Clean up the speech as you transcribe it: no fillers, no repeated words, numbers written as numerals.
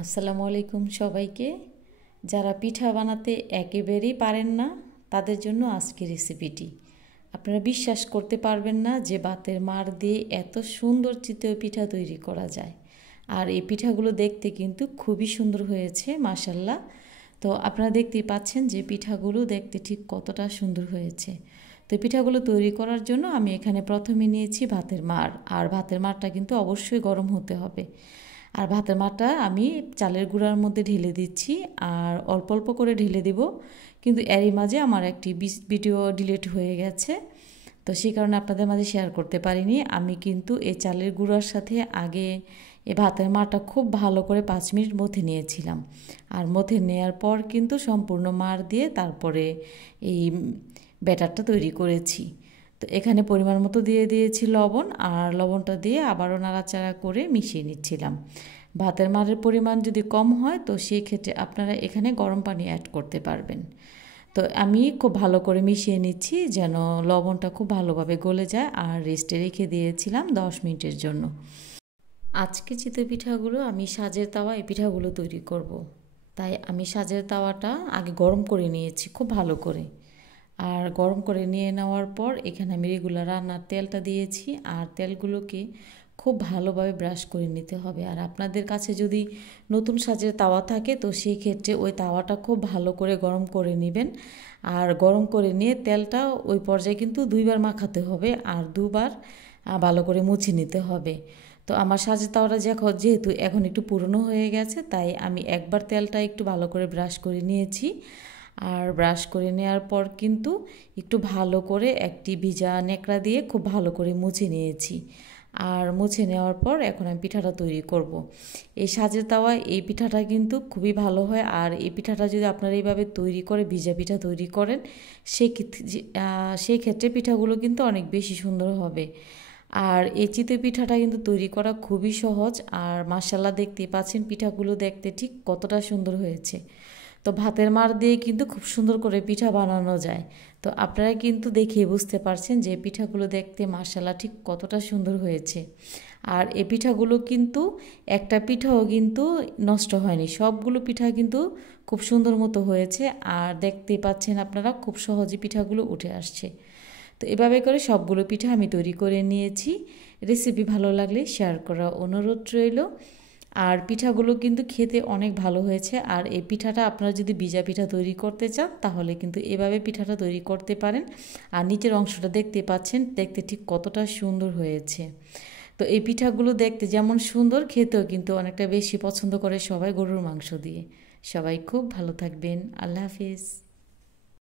আসসালামু আলাইকুম সবাইকে। যারা পিঠা বানাতে একেবারেই পারেন না তাদের জন্য আজকের রেসিপিটি। আপনারা বিশ্বাস করতে পারবেন না যে ভাতের মাড় দিয়ে এত সুন্দর চিতই পিঠা তৈরি করা যায়। আর এই পিঠাগুলো দেখতে কিন্তু খুবই সুন্দর হয়েছে মাশাল্লাহ। তো আপনারা দেখতেই পাচ্ছেন যে পিঠাগুলো দেখতে ঠিক কতটা সুন্দর হয়েছে। তো পিঠাগুলো তৈরি করার জন্য আমি এখানে প্রথমে নিয়েছি ভাতের মাড়। আর ভাতের মাড়টা কিন্তু অবশ্যই গরম হতে হবে। আর ভাতের মাড়টা আমি চালের গুঁড়ার মধ্যে ঢেলে দিচ্ছি, আর অল্প অল্প করে ঢেলে দেব। কিন্তু এরই মাঝে আমার একটি ভিডিও ডিলিট হয়ে গেছে, তো সেই কারণে আপনাদের মাঝে শেয়ার করতে পারিনি। আমি কিন্তু এই চালের গুঁড়ার সাথে আগে এই ভাতের মাড়টা খুব ভালো করে 5 মিনিট মথে নিয়েছিলাম। আর মথে নেওয়ার পর কিন্তু সম্পূর্ণ মাড় দিয়ে তারপরে এই ব্যাটারটা তৈরি করেছি। তো এখানে পরিমাণ মতো দিয়ে দিয়েছি লবণ, আর লবণটা দিয়ে আবারও নাড়াচাড়া করে মিশিয়ে নিচ্ছিলাম। ভাতের মাড়ের পরিমাণ যদি কম হয় তো সেই ক্ষেত্রে আপনারা এখানে গরম পানি অ্যাড করতে পারবেন। তো আমি খুব ভালো করে মিশিয়ে নিচ্ছি যেন লবণটা খুব ভালোভাবে গলে যায়, আর রেস্টে রেখে দিয়েছিলাম 10 মিনিটের জন্য। আজকে চিতই পিঠাগুলো আমি সাজের তাওয়া এই পিঠাগুলো তৈরি করব। তাই আমি সাজের তাওয়াটা আগে গরম করে নিয়েছি খুব ভালো করে। আর গরম করে নিয়ে নেওয়ার পর এখানে আমি রেগুলার রান্নার তেলটা দিয়েছি, আর তেলগুলোকে খুব ভালোভাবে ব্রাশ করে নিতে হবে। আর আপনাদের কাছে যদি নতুন সাজের তাওয়া থাকে তো সেই ক্ষেত্রে ওই তাওয়াটা খুব ভালো করে গরম করে নেবেন। আর গরম করে নিয়ে তেলটা ওই পর্যায়ে কিন্তু 2বার মাখাতে হবে, আর 2বার ভালো করে মুছে নিতে হবে। তো আমার সাজের তাওয়াটা যেহেতু এখন একটু পুরনো হয়ে গেছে, তাই আমি একবার তেলটা একটু ভালো করে ব্রাশ করে নিয়েছি। আর ব্রাশ করে নেওয়ার পর কিন্তু একটু ভালো করে একটি ভিজা ন্যাকড়া দিয়ে খুব ভালো করে মুছে নিয়েছি। আর মুছে নেওয়ার পর এখন আমি পিঠাটা তৈরি করব। এই সাজের তাওয়ায় এই পিঠাটা কিন্তু খুবই ভালো হয়। আর এই পিঠাটা যদি আপনারা এইভাবে তৈরি করে ভিজা পিঠা তৈরি করেন সেই ক্ষেত্রে পিঠাগুলো কিন্তু অনেক বেশি সুন্দর হবে। আর এই চিতই পিঠাটা কিন্তু তৈরি করা খুবই সহজ। আর মাশাল্লাহ দেখতেই পাচ্ছেন পিঠাগুলো দেখতে ঠিক কতটা সুন্দর হয়েছে। তো ভাতের মাড় দিয়ে কিন্তু খুব সুন্দর করে পিঠা বানানো যায়। তো আপনারা কিন্তু দেখে বুঝতে পারছেন যে পিঠাগুলো দেখতে মাশাল্লাহ ঠিক কতটা সুন্দর হয়েছে। আর এই পিঠাগুলো কিন্তু একটা পিঠাও কিন্তু নষ্ট হয়নি, সবগুলো পিঠা কিন্তু খুব সুন্দর মতো হয়েছে। আর দেখতেই পাচ্ছেন আপনারা খুব সহজে পিঠাগুলো উঠে আসছে। তো এভাবে করে সবগুলো পিঠা আমি তৈরি করে নিয়েছি। রেসিপি ভালো লাগলে শেয়ার করার অনুরোধ রইল। আর পিঠাগুলো কিন্তু খেতে অনেক ভালো হয়েছে। আর এই পিঠাটা আপনারা যদি ভিজা পিঠা তৈরি করতে চান তাহলে কিন্তু এভাবে পিঠাটা তৈরি করতে পারেন। আর নিচের অংশটা দেখতে পাচ্ছেন, দেখতে ঠিক কতটা সুন্দর হয়েছে। তো এই পিঠাগুলো দেখতে যেমন সুন্দর, খেতেও কিন্তু অনেকটা বেশি পছন্দ করে সবাই গরুর মাংস দিয়ে। সবাই খুব ভালো থাকবেন। আল্লাহ হাফিজ।